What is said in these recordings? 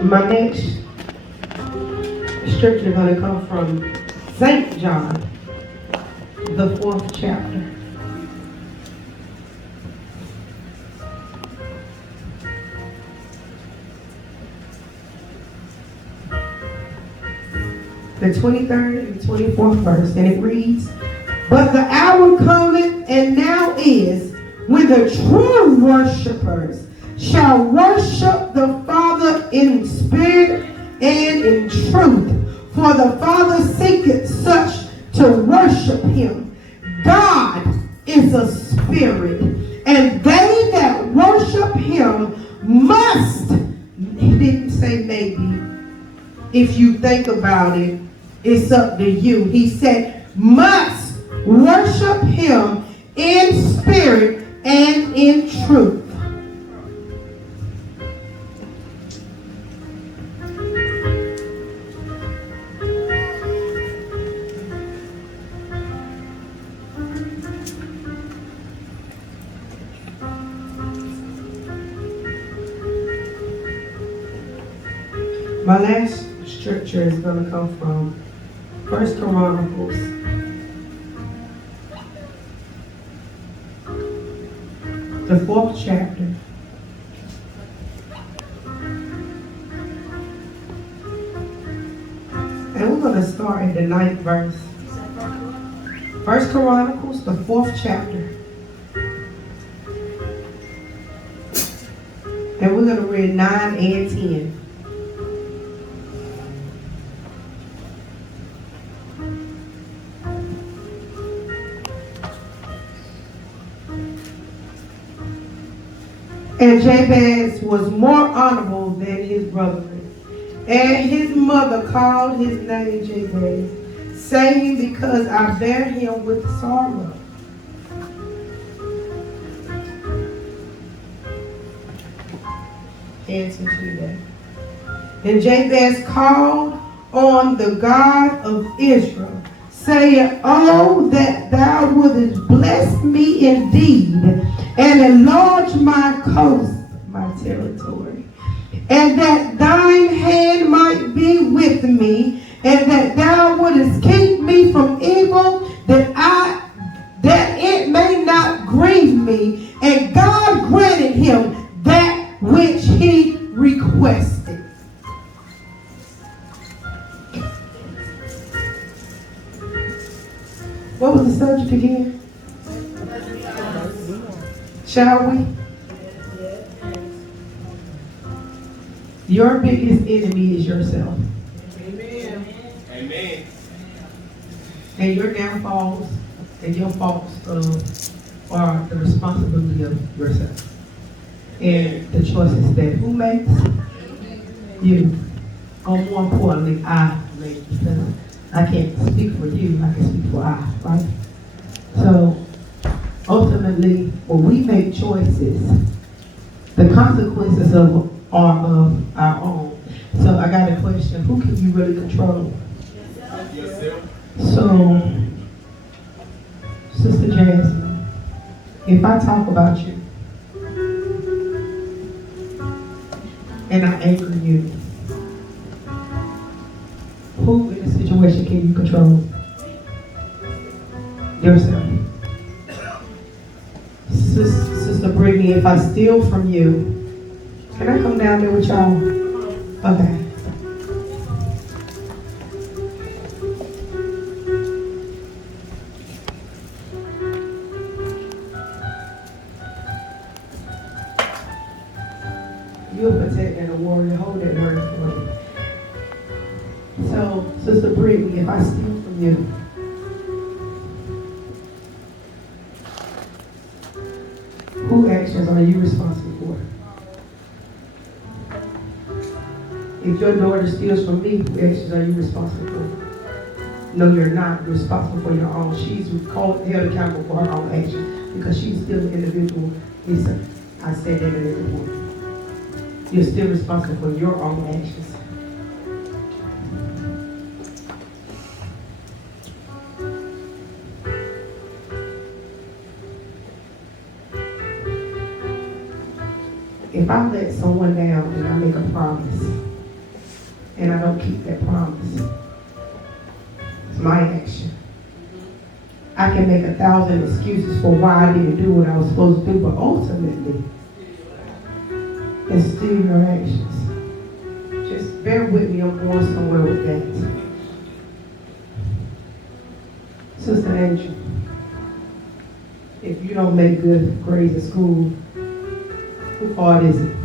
My next scripture is going to come from St. John, the 4th chapter. The 23rd and 24th verse, and it reads, "But the hour cometh, and now is, when the true worshipers shall worship the Father in spirit and in truth. For the Father seeketh such to worship him. God is a spirit, and they that worship him must," he didn't say maybe, if you think about it, it's up to you. He said, must worship him in spirit and in truth. My last scripture is going to come from 1 Chronicles, the 4th chapter. And we're going to start at the 9th verse. 1 Chronicles, the 4th chapter. And we're going to read 9 and 10. And Jabez was more honorable than his brethren. And his mother called his name Jabez, saying, because I bear him with sorrow. Answer to that. And Jabez called on the God of Israel, saying, oh, that thou wouldest bless me indeed, and enlarge my coast, my territory, and that thine hand might be with me, and that thou wouldest keep me from evil, that it may not grieve me. And God granted him that which he requested. What was the subject again? Shall we? Your biggest enemy is yourself. Amen. Amen. And your downfalls and your faults are the responsibility of yourself. And the choices that who makes? You. Or more importantly, I make. Because I can't speak for you, I can speak for I, right? So ultimately, when we make choices, the consequences are of our own. So I got a question. Who can you really control? Yourself. So, Sister Jasmine, if I talk about you and I anger you, who in the situation can you control? Yourself. Sister Brittany, if I steal from you, can I come down there with y'all? Okay. You'll protect and a warrior. Hold that word for me. So, Sister Brittany, if I steal from you, whose actions are you responsible for? If your daughter steals from me, whose actions are you responsible for? No, you're not. You're responsible for your own. She's held accountable for her own actions because she's still an individual. Listen, I said that at every point. You're still responsible for your own actions. If I let someone down and I make a promise and I don't keep that promise. It's my action. I can make 1,000 excuses for why I didn't do what I was supposed to do, but ultimately, it's still your actions. Just bear with me, I'm going somewhere with that. Sister Angel, if you don't make good grades in school, whose fault is it?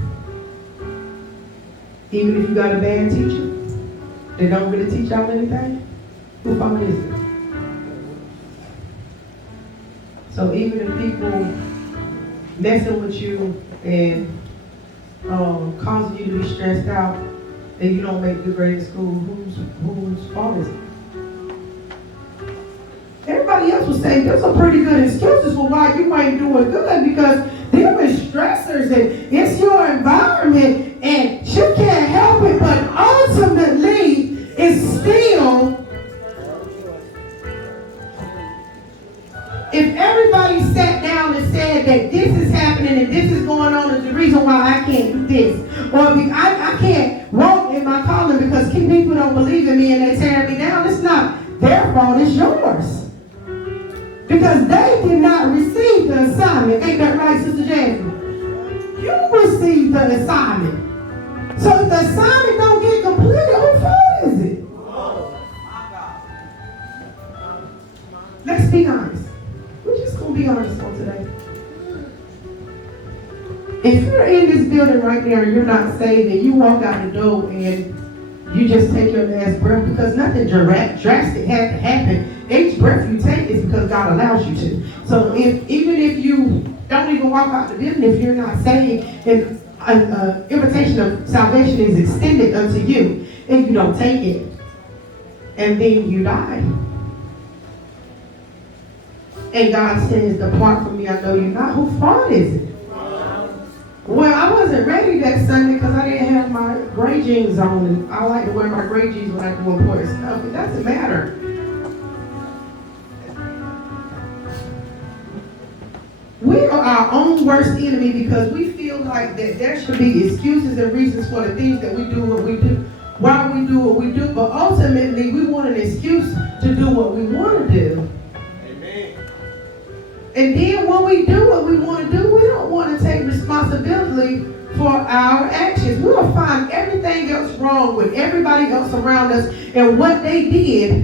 Even if you got a bad teacher, they don't really teach y'all anything, whose fault is it? So even if people messing with you and causing you to be stressed out and you don't make good grades in school, whose fault is it? Everybody else would say there's some pretty good excuses for why you ain't doing good, because there are stressors and it's your environment and you can't help it, but ultimately it's still, if everybody sat down and said that this is happening and this is going on is the reason why I can't do this, or I can't walk in my calling because people don't believe in me and they tear me down, it's not their fault, it's yours. Because they did not receive the assignment. Ain't that right, Sister Jasmine? You received the assignment. So if the assignment don't get completed, whose fault is it? Let's be honest. We're just going to be honest on today. If you're in this building right now and you're not saved and you walk out the door and you just take your last breath, because nothing drastic had to happen. Each breath you take is because God allows you to. So even if you don't even walk out the building, if you're not saved, and an invitation of salvation is extended unto you, and you don't take it, and then you die. And God says, depart from me, I know you not. Whose fault is it? Well, I wasn't ready that Sunday because I didn't have my gray jeans on, and I like to wear my gray jeans when I do important stuff. It doesn't matter. We are our own worst enemy because we feel like that there should be excuses and reasons for the things that we do what we do, why we do what we do, but ultimately we want an excuse to do what we want to do. And then when we do what we want to do, we don't want to take responsibility for our actions. We'll find everything else wrong with everybody else around us and what they did